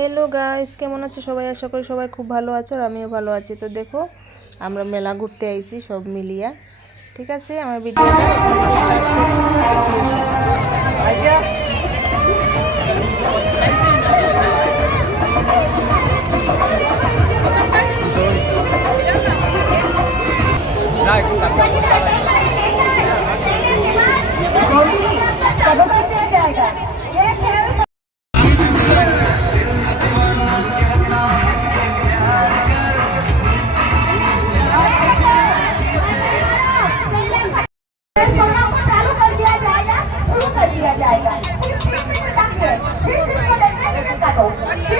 Hello guys, কেমন আছো সবাই? আশা করি সবাই খুব ভালো আছো আর আমিও ভালো আছি। তো দেখো, আমরা মেলা ঘুরতে আইছি সব মিলিয়া। ঠিক আছে, আমার ভিডিওটা এখান থেকে স্টার্ট করছি,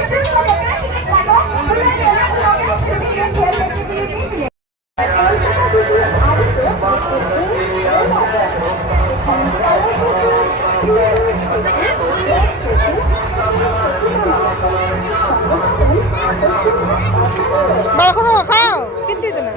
দেখিও সবাই। বাড়ানো খাও কিচ্ছু তো না।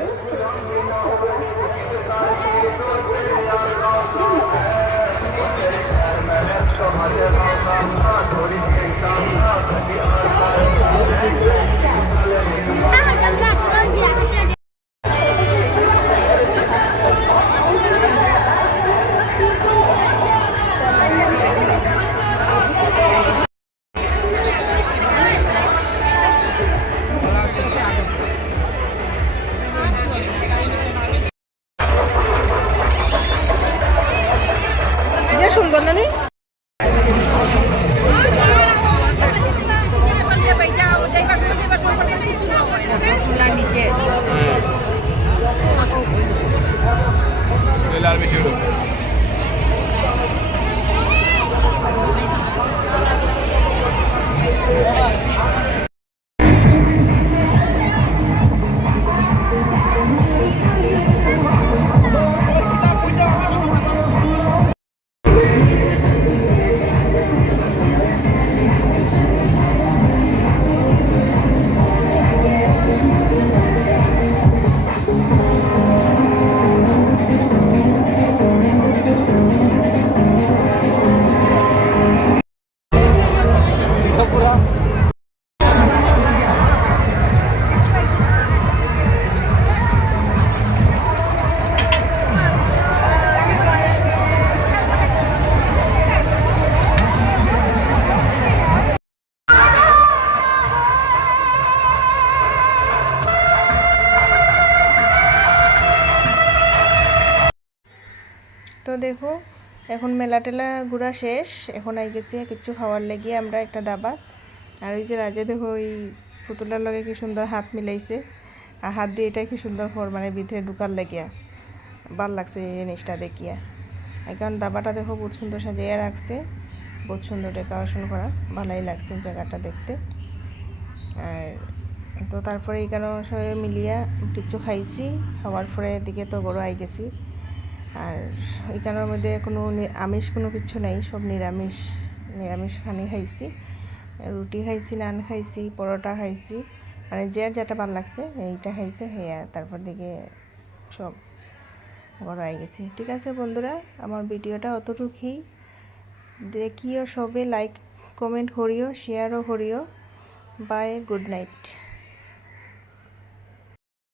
সুন্দর না নি তো দেখো, এখন মেলা টেলা ঘোরা শেষ। এখন আই গেছি কিছু খাওয়ার লেগে আমরা একটা দাবাত। আর ওই যে রাজা দেখো ওই পুতুলার লগে কি সুন্দর হাত মিলাইছে, আর হাত দিয়ে এটা কি সুন্দর মানে ভিতরে ঢুকার লাগিয়া ভাল লাগছে এই জিনিসটা দেখিয়া। এখন দাবাটা দেখো বহুত সুন্দর সাজিয়ে রাখছে, বহুত সুন্দর ডেকোরেশন করা, ভালোই লাগছে জায়গাটা দেখতে। আর তো তারপরে এখানে সবাই মিলিয়া কিছু খাইছি, খাওয়ার পরে এদিকে তো বড় আই গেছি। আর এখানের মধ্যে কোনো আমিষ কোনো কিছু নাই, সব নিরামিষ নিরামিষ খানি খাইছি। রুটি খাইছি, নান খাইছি, পরোটা খাইছি, মানে যে যেটা ভালো লাগছে এইটা খাইছে হ্যাঁ। তারপর দিকে সব গড়াই গেছি। ঠিক আছে বন্ধুরা, আমার ভিডিওটা অতটুকুই। দেখিও সবে, লাইক কমেন্ট করিও, শেয়ারও করিও। Bye, good night.